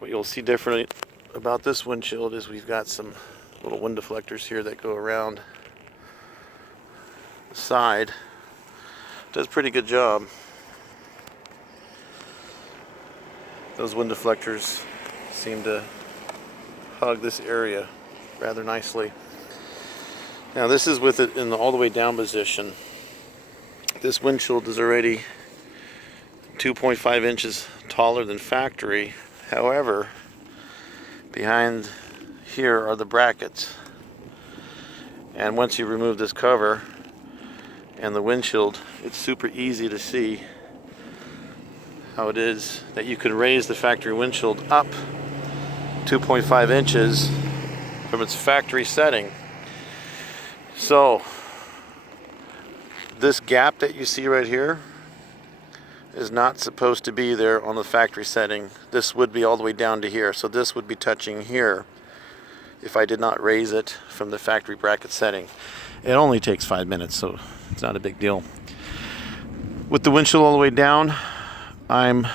What you'll see different about this windshield is we've got some little wind deflectors here that go around the side. Does a pretty good job. Those wind deflectors seem to hug this area rather nicely. Now this is with it in the all the way down position. This windshield is already 2.5 inches taller than factory. However, behind here are the brackets. And once you remove this cover and the windshield, it's super easy to see how it is that you can raise the factory windshield up 2.5 inches from its factory setting. So this gap that you see right here is not supposed to be there on the factory setting. This would be all the way down to here, so this would be touching here if I did not raise it from the factory bracket setting. It only takes 5 minutes, so it's not a big deal. With the windshield all the way down, I'm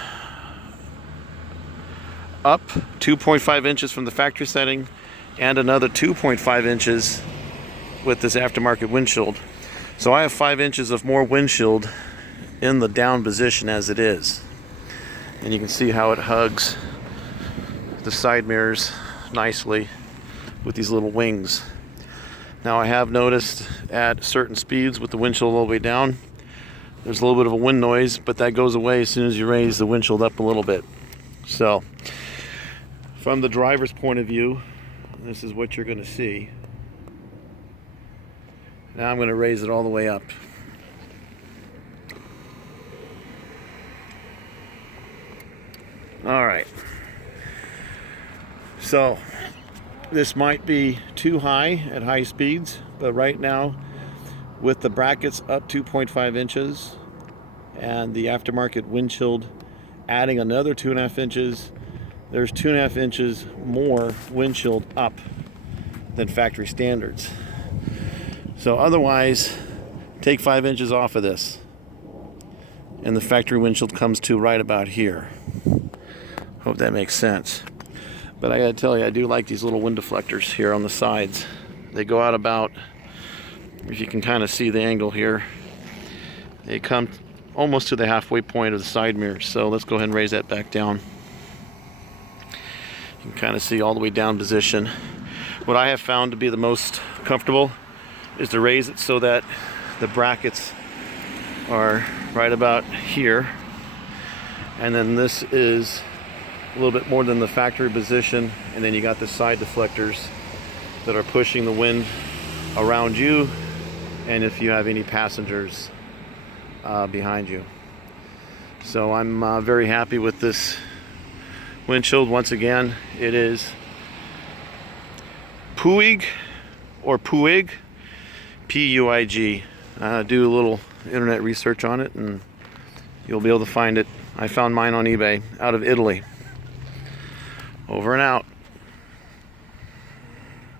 up 2.5 inches from the factory setting and another 2.5 inches with this aftermarket windshield. So I have 5 inches of more windshield in the down position as it is. And you can see how it hugs the side mirrors nicely with these little wings. Now I have noticed at certain speeds with the windshield all the way down, there's a little bit of a wind noise, but that goes away as soon as you raise the windshield up a little bit. So from the driver's point of view, this is what you're going to see. Now I'm going to raise it all the way up. All right. So this might be too high at high speeds, but right now with the brackets up 2.5 inches and the aftermarket windshield adding another 2.5 inches, there's 2.5 inches more windshield up than factory standards. So otherwise, take 5 inches off of this and the factory windshield comes to right about here. Hope that makes sense. But I gotta tell you, I do like these little wind deflectors here on the sides. They go out about, if you can kind of see the angle here, they come almost to the halfway point of the side mirror. So let's go ahead and raise that back down. You can kind of see all the way down position. What I have found to be the most comfortable is to raise it so that the brackets are right about here. And then this is a little bit more than the factory position, and then you got the side deflectors that are pushing the wind around you and if you have any passengers behind you. So I'm very happy with this windshield. Once again, it is PUIG or PUIG, P-U-I-G. Do a little internet research on it and you'll be able to find it. I found mine on eBay out of Italy. Over and out.